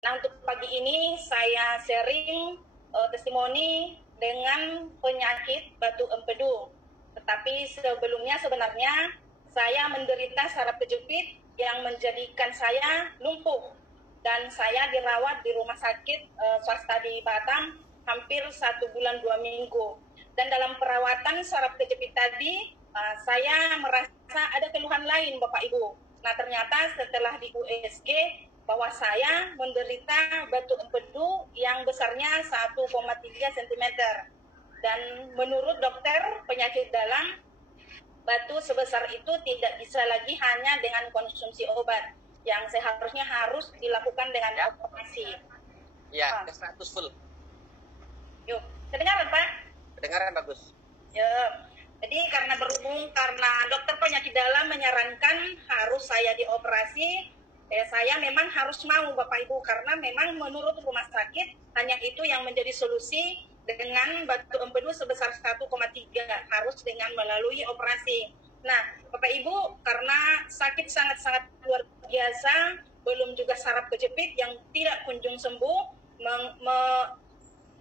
Nah, untuk pagi ini saya sharing testimoni dengan penyakit batu empedu. Tetapi sebelumnya sebenarnya saya menderita saraf kejepit yang menjadikan saya lumpuh. Dan saya dirawat di rumah sakit swasta di Batam hampir 1 bulan 2 minggu. Dan dalam perawatan saraf kejepit tadi, saya merasa ada keluhan lain, Bapak Ibu. Nah, ternyata setelah di USG, bahwa saya menderita batu empedu yang besarnya 1,3 cm. Dan menurut dokter penyakit dalam, batu sebesar itu tidak bisa lagi hanya dengan konsumsi obat, yang seharusnya harus dilakukan dengan operasi. Ya, ke 100 full. Yuk, kedengaran Pak? Kedengaran bagus. Ya, jadi karena dokter penyakit dalam menyarankan harus saya dioperasi, saya memang harus mau Bapak Ibu, karena memang menurut rumah sakit hanya itu yang menjadi solusi dengan batu empedu sebesar 1,3 harus dengan melalui operasi. Nah, Bapak Ibu, karena sakit sangat-sangat luar biasa, belum juga saraf kejepit yang tidak kunjung sembuh,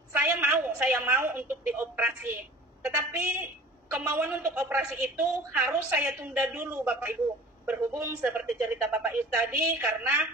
saya mau untuk dioperasi. Tetapi kemauan untuk operasi itu harus saya tunda dulu Bapak Ibu. Berhubung seperti cerita Bapak Ibu tadi, karena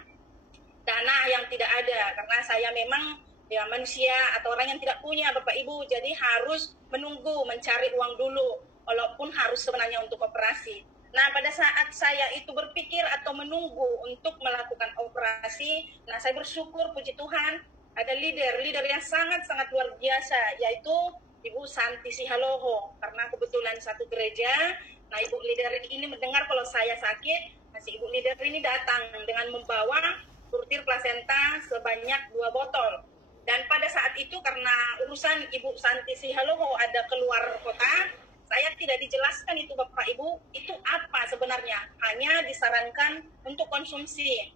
dana yang tidak ada, karena saya memang manusia atau orang yang tidak punya Bapak Ibu, jadi harus menunggu mencari uang dulu, walaupun harus sebenarnya untuk operasi. Nah, pada saat saya itu berpikir atau menunggu untuk melakukan operasi, nah saya bersyukur puji Tuhan ada leader yang sangat-sangat luar biasa, yaitu Ibu Santi Sihaloho, karena kebetulan satu gereja. Nah, Ibu leader ini mendengar kalau saya sakit, si Ibu leader ini datang dengan membawa purtir plasenta sebanyak 2 botol. Dan pada saat itu karena urusan Ibu Santi Sihaloho ada keluar kota, saya tidak dijelaskan itu Bapak Ibu, itu apa sebenarnya. Hanya disarankan untuk konsumsi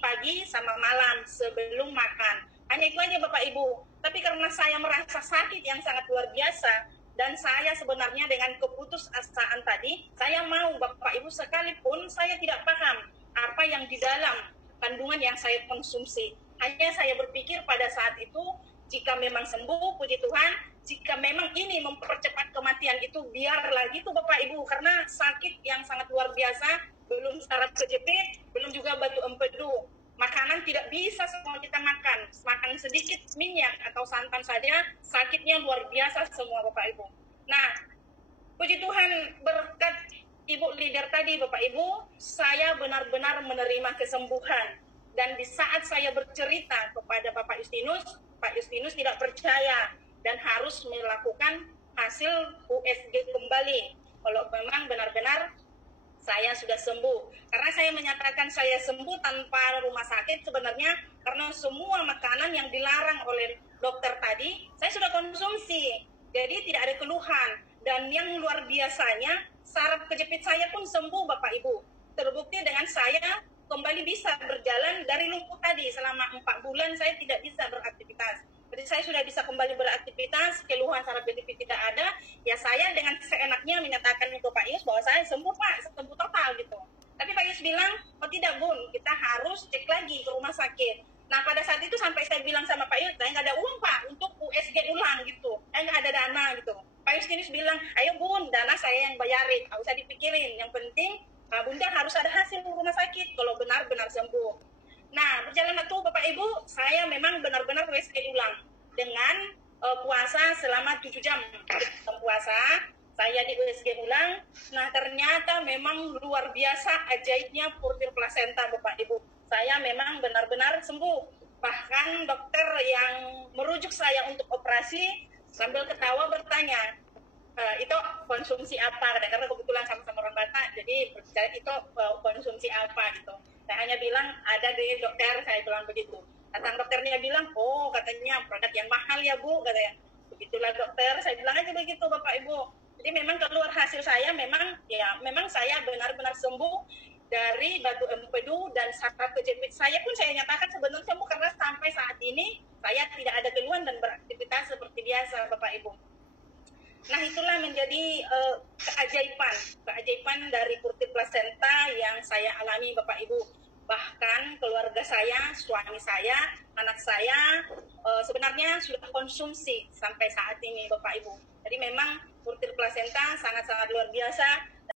pagi sama malam sebelum makan. Hanya itu aja Bapak Ibu. Tapi karena saya merasa sakit yang sangat luar biasa, dan saya sebenarnya dengan keputusasaan tadi, saya mau Bapak Ibu, sekalipun saya tidak paham apa yang di dalam kandungan yang saya konsumsi. Hanya saya berpikir pada saat itu, jika memang sembuh, puji Tuhan, jika memang ini mempercepat kematian itu, biarlah gitu Bapak Ibu, karena sakit yang sangat luar biasa, belum saraf kejepit, belum juga batu empedu. Makanan tidak bisa semua kita makan sedikit minyak atau santan saja, sakitnya luar biasa semua Bapak Ibu. Nah, puji Tuhan berkat Ibu leader tadi Bapak Ibu, saya benar-benar menerima kesembuhan. Dan di saat saya bercerita kepada Pak Justinus tidak percaya dan harus melakukan hasil USG kembali. Kalau memang benar-benar saya sudah sembuh. Karena saya menyatakan saya sembuh tanpa rumah sakit sebenarnya karena semua makanan yang dilarang oleh dokter tadi, saya sudah konsumsi. Jadi tidak ada keluhan. Dan yang luar biasanya, saraf kejepit saya pun sembuh Bapak Ibu. Terbukti dengan saya kembali bisa berjalan dari lumpuh tadi. Selama 4 bulan saya tidak bisa beraktivitas. Jadi saya sudah bisa kembali beraktivitas, keluhan saraf kejepit tidak ada, ya saya dengan seenaknya menyatakan ke Pak Yus bahwa saya sembuh Pak, sembuh total gitu. Tapi Pak Yus bilang, oh tidak Bun, kita harus cek lagi ke rumah sakit. Nah pada saat itu sampai saya bilang sama Pak Yus, saya nggak ada uang Pak untuk USG ulang gitu, saya nggak ada dana gitu. Pak Yus bilang, ayo Bun, dana saya yang bayarin, nggak usah dipikirin, yang penting Bunda harus ada hasil rumah sakit kalau benar-benar sembuh. Nah, berjalan waktu Bapak Ibu, saya memang benar-benar USG ulang dengan puasa selama 7 jam. Puasa, saya di USG ulang. Nah, ternyata memang luar biasa ajaibnya purtir plasenta Bapak Ibu. Saya memang benar-benar sembuh. Bahkan dokter yang merujuk saya untuk operasi sambil ketawa bertanya, itu konsumsi apa? Karena kebetulan sama-sama orang Batak, jadi itu konsumsi apa gitu. Saya hanya bilang ada deh dokter, saya bilang begitu. Datang dokternya bilang, oh katanya produk yang mahal ya Bu, katanya. Begitulah dokter, saya bilang aja begitu Bapak Ibu. Jadi memang keluar hasil saya memang saya benar-benar sembuh dari batu empedu dan saraf kejepit saya pun saya nyatakan sebenarnya sembuh karena sampai saat ini saya tidak ada keluhan dan beraktivitas seperti biasa Bapak Ibu. Nah itulah menjadi keajaiban dari purtir plasenta yang saya alami Bapak Ibu. Bahkan keluarga saya, suami saya, anak saya sebenarnya sudah konsumsi sampai saat ini Bapak Ibu. Jadi memang butir plasenta sangat-sangat luar biasa